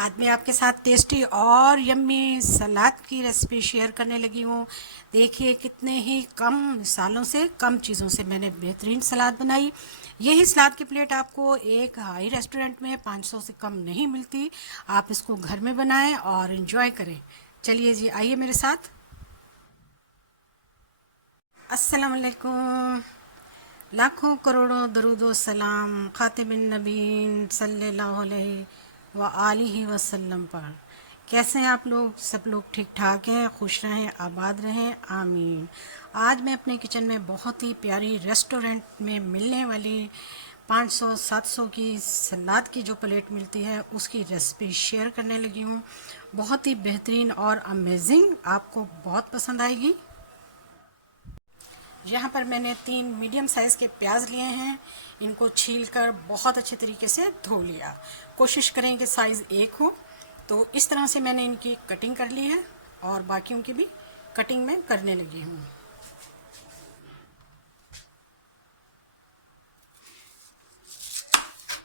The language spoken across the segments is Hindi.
आज मैं आपके साथ टेस्टी और यम्मी सलाद की रेसिपी शेयर करने लगी हूँ। देखिए कितने ही कम मसालों से कम चीज़ों से मैंने बेहतरीन सलाद बनाई। यही सलाद की प्लेट आपको एक हाई रेस्टोरेंट में 500 से कम नहीं मिलती। आप इसको घर में बनाएं और इन्जॉय करें। चलिए जी, आइए मेरे साथ। अस्सलाम वालेकुम। लाखों करोड़ों दरूदो सलाम खातिबिन नबीन सल्लल्लाहु अलैहि व आलिहि वसल्लम पर। कैसे हैं आप लोग? सब लोग ठीक ठाक हैं, खुश रहें, आबाद रहें, आमीन। आज मैं अपने किचन में बहुत ही प्यारी रेस्टोरेंट में मिलने वाली 500-700 की सलाद की जो प्लेट मिलती है उसकी रेसिपी शेयर करने लगी हूँ। बहुत ही बेहतरीन और अमेजिंग, आपको बहुत पसंद आएगी। यहाँ पर मैंने 3 मीडियम साइज़ के प्याज लिए हैं। इनको छीलकर बहुत अच्छे तरीके से धो लिया। कोशिश करें कि साइज़ एक हो। तो इस तरह से मैंने इनकी कटिंग कर ली है और बाकियों की भी कटिंग मैं करने लगी हूँ।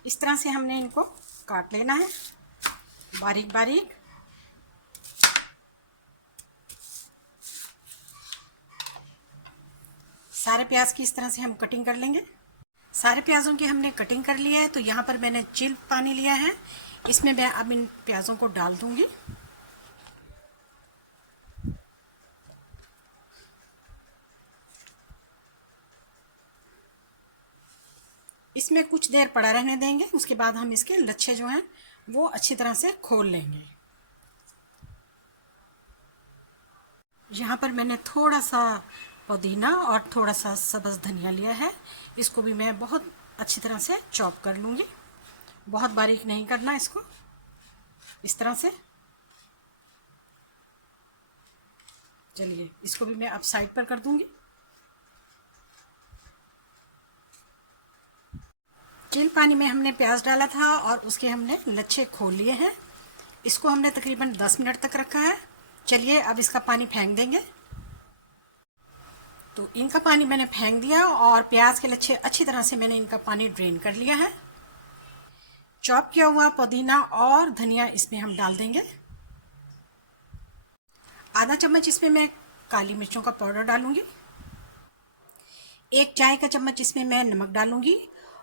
इस तरह से हमने इनको काट लेना है बारीक बारीक। सारे प्याज की इस तरह से हम कटिंग कर लेंगे। सारे प्याज़ों की हमने कटिंग कर लिया है। तो यहाँ पर मैंने चिल पानी लिया है, इसमें मैं अब इन प्याज़ों को डाल दूंगी। इसमें कुछ देर पड़ा रहने देंगे, उसके बाद हम इसके लच्छे जो हैं वो अच्छी तरह से खोल लेंगे। यहाँ पर मैंने थोड़ा सा पुदीना और थोड़ा सा सब्ज़ धनिया लिया है। इसको भी मैं बहुत अच्छी तरह से चॉप कर लूँगी। बहुत बारीक नहीं करना इसको, इस तरह से। चलिए, इसको भी मैं अब साइड पर कर दूँगी। चिल पानी में हमने प्याज डाला था और उसके हमने लच्छे खोल लिए हैं। इसको हमने तकरीबन 10 मिनट तक रखा है। चलिए, अब इसका पानी फेंक देंगे। तो इनका पानी मैंने फेंक दिया और प्याज के लच्छे अच्छी तरह से मैंने इनका पानी ड्रेन कर लिया है। चॉप किया हुआ पुदीना और धनिया इसमें हम डाल देंगे। आधा चम्मच इसमें मैं काली मिर्चों का पाउडर डालूंगी। 1 चाय का चम्मच इसमें मैं नमक डालूंगी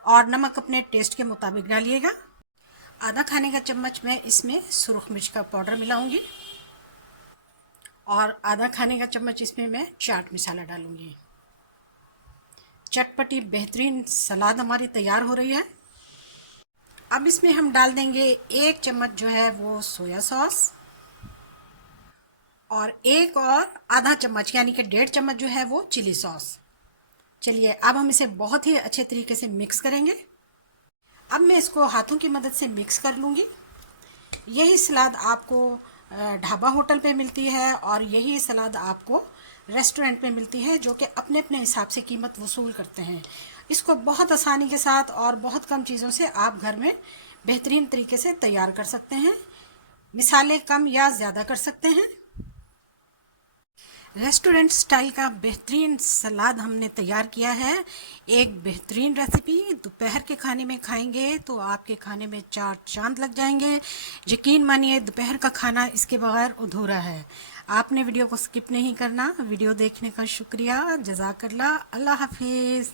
और नमक अपने टेस्ट के मुताबिक डालिएगा। आधा खाने का चम्मच मैं इसमें सुरख मिर्च का पाउडर मिलाऊंगी और आधा खाने का चम्मच इसमें मैं चाट मसाला डालूंगी। चटपटी बेहतरीन सलाद हमारी तैयार हो रही है। अब इसमें हम डाल देंगे 1 चम्मच जो है वो सोया सॉस और आधा चम्मच यानी कि 1.5 चम्मच जो है वो चिली सॉस। चलिए, अब हम इसे बहुत ही अच्छे तरीके से मिक्स करेंगे। अब मैं इसको हाथों की मदद से मिक्स कर लूँगी। यही सलाद आपको ढाबा होटल पे मिलती है और यही सलाद आपको रेस्टोरेंट पे मिलती है, जो कि अपने अपने हिसाब से कीमत वसूल करते हैं। इसको बहुत आसानी के साथ और बहुत कम चीज़ों से आप घर में बेहतरीन तरीके से तैयार कर सकते हैं। मिसालें कम या ज़्यादा कर सकते हैं। रेस्टोरेंट स्टाइल का बेहतरीन सलाद हमने तैयार किया है। एक बेहतरीन रेसिपी दोपहर के खाने में खाएंगे तो आपके खाने में 4 चांद लग जाएंगे। यकीन मानिए, दोपहर का खाना इसके बगैर अधूरा है। आपने वीडियो को स्किप नहीं करना। वीडियो देखने का शुक्रिया। जज़ाकल्लाह। अल्लाह हाफिज़।